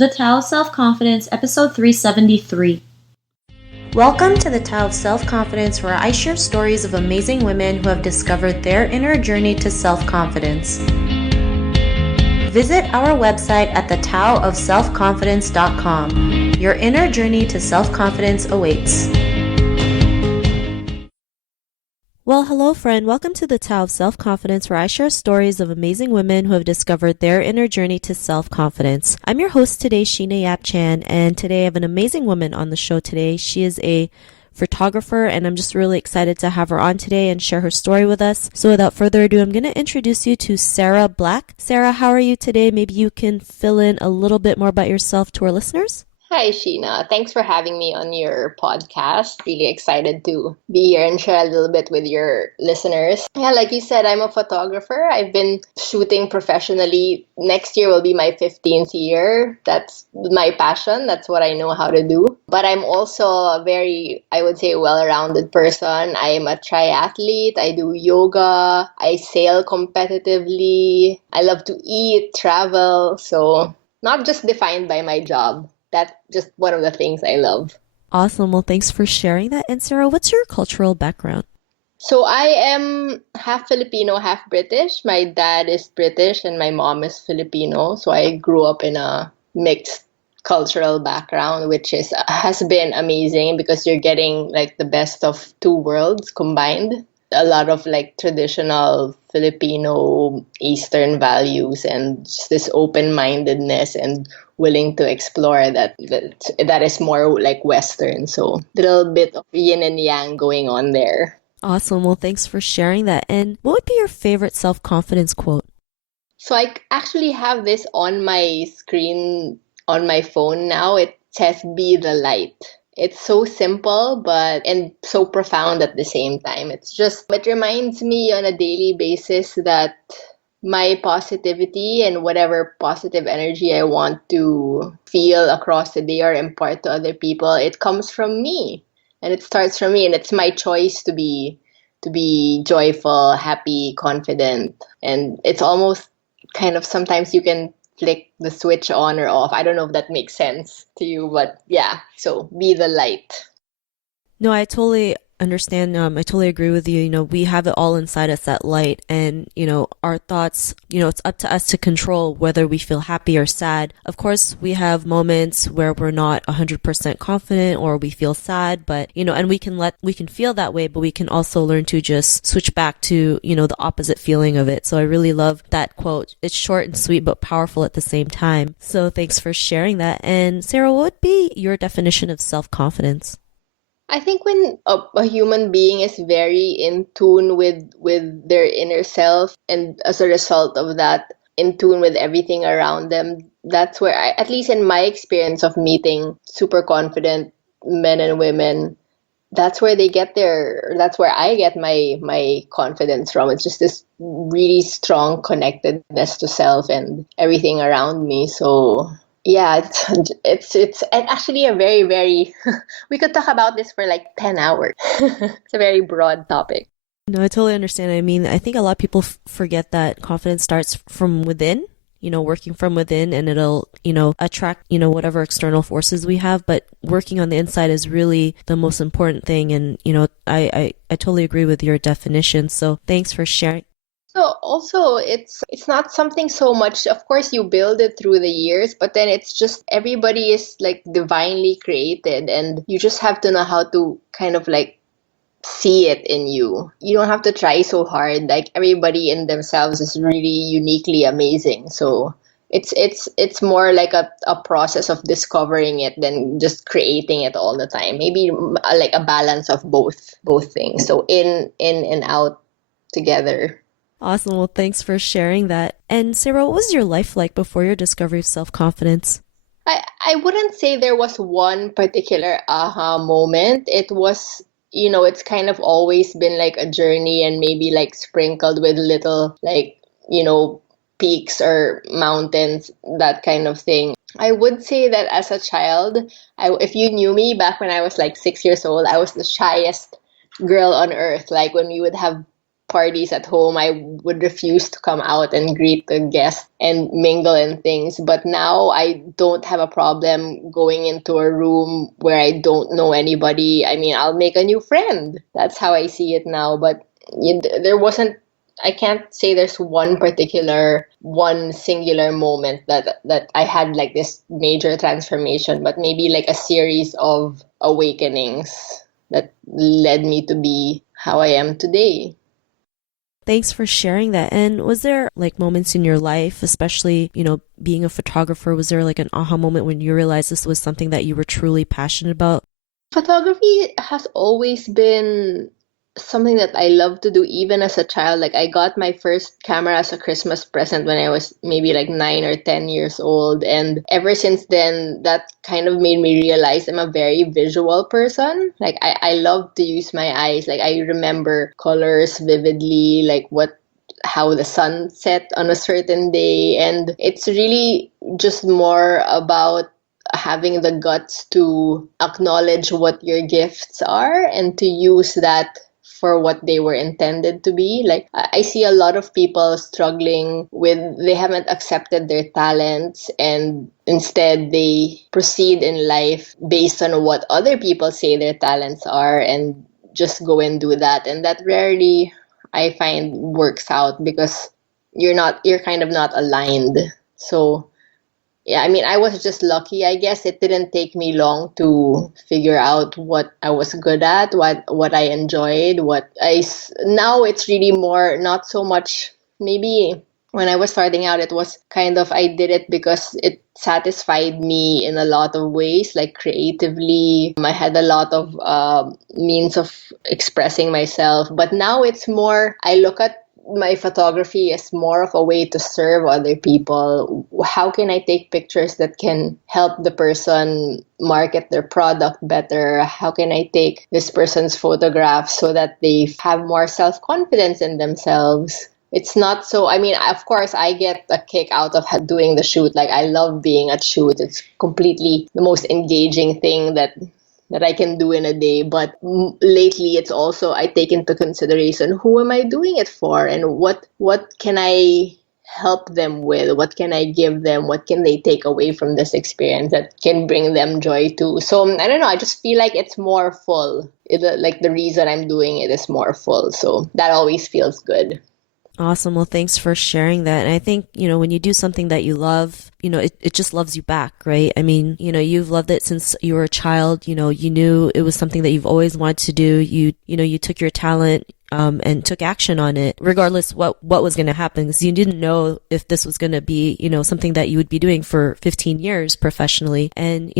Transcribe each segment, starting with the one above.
The Tao of Self-Confidence, Episode 373. Welcome to the Tao of Self-Confidence, where I share stories of amazing women who have discovered their inner journey to self-confidence. Visit our website at thetaoofselfconfidence.com. Your inner journey to self-confidence awaits. Well, hello friend. Welcome to the Tao of Self-Confidence, where I share stories of amazing women who have discovered their inner journey to self-confidence. I'm your host today, Sheena Yap Chan, and today I have an amazing woman on the show today. She is a photographer, and I'm just really excited to have her on today and share her story with us. So without further ado, I'm going to introduce you to Sara Black. Sara, how are you today? Maybe you can fill in a little bit more about yourself to our listeners. Hi, Sheena. Thanks for having me on your podcast. Really excited to be here and share a little bit with your listeners. Yeah, like you said, I'm a photographer. I've been shooting professionally. Next year will be my 15th year. That's my passion. That's what I know how to do. But I'm also a very, I would say, well-rounded person. I am a triathlete. I do yoga. I sail competitively. I love to eat, travel. So not just defined by my job. That's just one of the things I love. Awesome. Well, thanks for sharing that. And Sara, what's your cultural background? So I am half Filipino, half British. My dad is British and my mom is Filipino. So I grew up in a mixed cultural background, which has been amazing because you're getting like the best of two worlds combined. A lot of like traditional Filipino Eastern values and just this open-mindedness and willing to explore that is more like Western. So a little bit of yin and yang going on there. Awesome. Well, thanks for sharing that. And what would be your favorite self-confidence quote? So I actually have this on my screen on my phone now. It says, "Be the light." It's so simple, and so profound at the same time. It reminds me on a daily basis that my positivity and whatever positive energy I want to feel across the day or impart to other people, it comes from me. And it starts from me, and it's my choice to be joyful, happy, confident. And it's almost kind of sometimes you can flick the switch on or off. I don't know if that makes sense to you, but yeah, so be the light. No, I totally understand. I totally agree with you. We have it all inside us, that light, and, our thoughts, it's up to us to control whether we feel happy or sad. Of course, we have moments where we're not 100% confident or we feel sad, but, and we can feel that way, but we can also learn to just switch back to, the opposite feeling of it. So I really love that quote. It's short and sweet, but powerful at the same time. So thanks for sharing that. And Sara, what would be your definition of self-confidence? I think when a human being is very in tune with their inner self, and as a result of that, in tune with everything around them, that's where at least in my experience of meeting super confident men and women, that's where I get my confidence from. It's just this really strong connectedness to self and everything around me. So yeah, it's actually a very, very, we could talk about this for like 10 hours. It's a very broad topic. No, I totally understand. I mean, I think a lot of people forget that confidence starts from within, working from within, and it'll, attract, whatever external forces we have. But working on the inside is really the most important thing. And, I totally agree with your definition. So thanks for sharing. So also it's not something so much, of course you build it through the years, but then it's just everybody is like divinely created and you just have to know how to kind of like see it in you. You don't have to try so hard. Like everybody in themselves is really uniquely amazing. So it's more like a process of discovering it than just creating it all the time. Maybe like a balance of both things. So in and out together. Awesome. Well, thanks for sharing that. And Sara, what was your life like before your discovery of self-confidence? I wouldn't say there was one particular aha moment. It was, it's kind of always been like a journey and maybe like sprinkled with little like, peaks or mountains, that kind of thing. I would say that as a child, if you knew me back when I was like 6 years old, I was the shyest girl on earth. Like when we would have parties at home, I would refuse to come out and greet the guests and mingle and things. But now I don't have a problem going into a room where I don't know anybody. I mean, I'll make a new friend. That's how I see it now. But there wasn't, I can't say there's one singular moment that I had like this major transformation, but maybe like a series of awakenings that led me to be how I am today. Thanks for sharing that. And was there like moments in your life, especially, being a photographer, was there like an aha moment when you realized this was something that you were truly passionate about? Photography has always been something that I love to do even as a child. Like I got my first camera as a Christmas present when I was maybe like 9 or 10 years old. And ever since then, that kind of made me realize I'm a very visual person. Like I love to use my eyes. Like I remember colors vividly, like how the sun set on a certain day. And it's really just more about having the guts to acknowledge what your gifts are and to use that for what they were intended to be. Like I see a lot of people struggling with they haven't accepted their talents and instead they proceed in life based on what other people say their talents are and just go and do that. And that rarely I find works out because you're kind of not aligned. So yeah, I mean, I was just lucky, I guess. It didn't take me long to figure out what I was good at, what I enjoyed, now it's really more not so much maybe when I was starting out it was kind of I did it because it satisfied me in a lot of ways, like creatively. I had a lot of means of expressing myself, but now it's more I look at my photography is more of a way to serve other people. How can I take pictures that can help the person market their product better? How can I take this person's photographs so that they have more self-confidence in themselves? It's not so, I mean, of course, I get a kick out of doing the shoot. Like, I love being at shoot. It's completely the most engaging thing that I can do in a day. But lately, it's also I take into consideration who am I doing it for, and what can I help them with? What can I give them? What can they take away from this experience that can bring them joy too? So I don't know. I just feel like it's more full. Like the reason I'm doing it is more full. So that always feels good. Awesome. Well, thanks for sharing that. And I think, when you do something that you love, it just loves you back, right? I mean, you've loved it since you were a child. You knew it was something that you've always wanted to do. You took your talent, and took action on it, regardless what was going to happen, because you didn't know if this was going to be, something that you would be doing for 15 years professionally. And,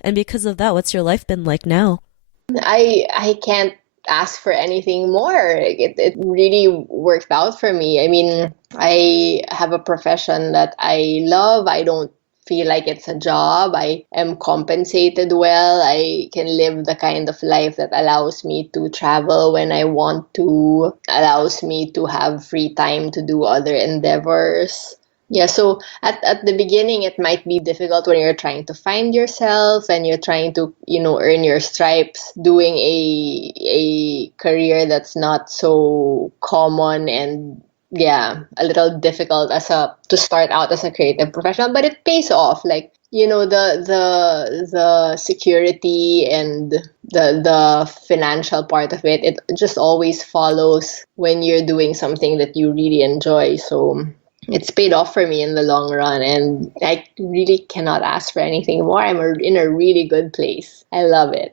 and because of that, what's your life been like now? I can't ask for anything more. It really worked out for me. I mean, I have a profession that I love. I don't feel like it's a job. I am compensated well. I can live the kind of life that allows me to travel when I want to, allows me to have free time to do other endeavors. Yeah, so at the beginning, it might be difficult when you're trying to find yourself and you're trying to, earn your stripes, doing a career that's not so common and yeah, a little difficult to start out as a creative professional, but it pays off. Like, the security and the financial part of it, it just always follows when you're doing something that you really enjoy. So it's paid off for me in the long run, and I really cannot ask for anything more. In a really good place. I love it.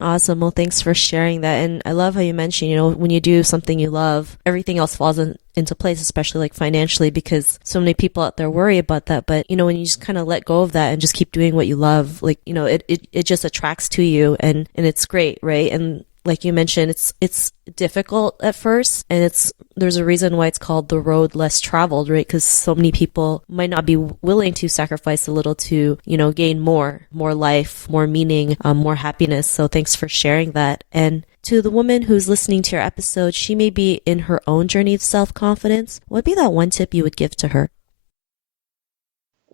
Awesome. Well, thanks for sharing that. And I love how you mentioned, when you do something you love, everything else falls into place, especially like financially, because so many people out there worry about that. But, when you just kind of let go of that and just keep doing what you love, like, it just attracts to you and it's great, right? And like you mentioned, it's difficult at first, and there's a reason why it's called the road less traveled, right? Because so many people might not be willing to sacrifice a little to, gain more life, more meaning, more happiness. So thanks for sharing that. And to the woman who's listening to your episode, she may be in her own journey of self-confidence. What would be that one tip you would give to her?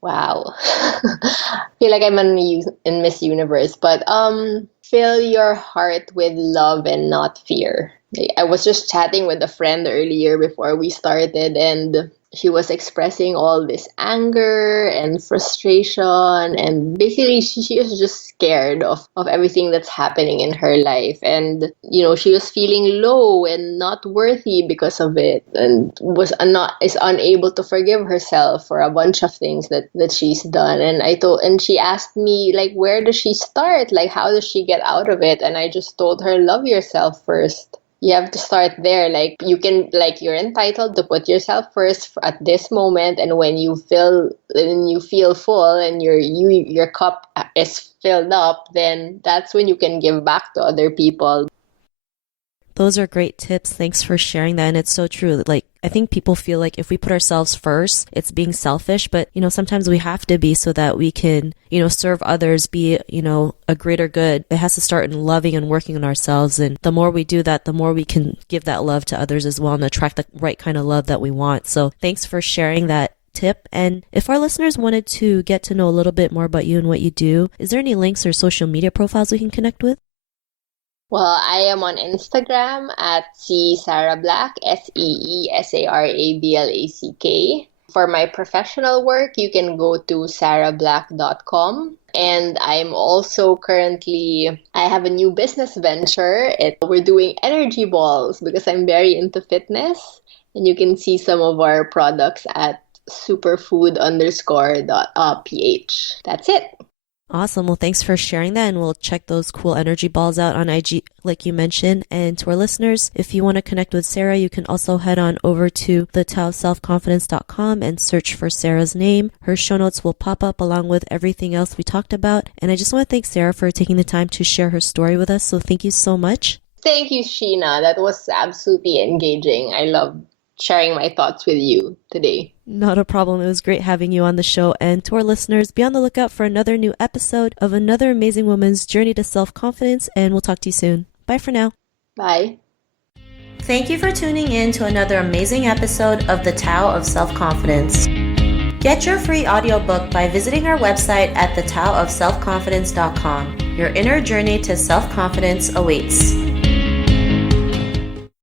Wow. I feel like I'm in Miss Universe, but fill your heart with love and not fear. Like, I was just chatting with a friend earlier before we started, and she was expressing all this anger and frustration, and basically she was just scared of everything that's happening in her life. And she was feeling low and not worthy because of it, and is unable to forgive herself for a bunch of things that she's done. And she asked me, like, where does she start? Like, how does she get out of it? And I just told her, love yourself first. You have to start there. Like, you're entitled to put yourself first at this moment, and when you feel full and your cup is filled up, then that's when you can give back to other people. Those are great tips. Thanks for sharing that. And it's so true. Like, I think people feel like if we put ourselves first, it's being selfish. But, sometimes we have to be so that we can, serve others, be, a greater good. It has to start in loving and working on ourselves. And the more we do that, the more we can give that love to others as well and attract the right kind of love that we want. So thanks for sharing that tip. And if our listeners wanted to get to know a little bit more about you and what you do, is there any links or social media profiles we can connect with? Well, I am on Instagram at Sara Black, SeeSarablack. For my professional work, you can go to sarablack.com. And I'm also I have a new business venture. We're doing energy balls because I'm very into fitness. And you can see some of our products at superfood_ph. That's it. Awesome. Well, thanks for sharing that. And we'll check those cool energy balls out on IG, like you mentioned. And to our listeners, if you want to connect with Sara, you can also head on over to thetowofselfconfidence.com and search for Sara's name. Her show notes will pop up along with everything else we talked about. And I just want to thank Sara for taking the time to share her story with us. So thank you so much. Thank you, Sheena. That was absolutely engaging. I love sharing my thoughts with you today. Not a problem. It was great having you on the show. And to our listeners, be on the lookout for another new episode of another amazing woman's journey to self-confidence. And we'll talk to you soon. Bye for now. Bye. Thank you for tuning in to another amazing episode of The Tao of Self-Confidence. Get your free audiobook by visiting our website at thetowofselfconfidence.com. Your inner journey to self-confidence awaits.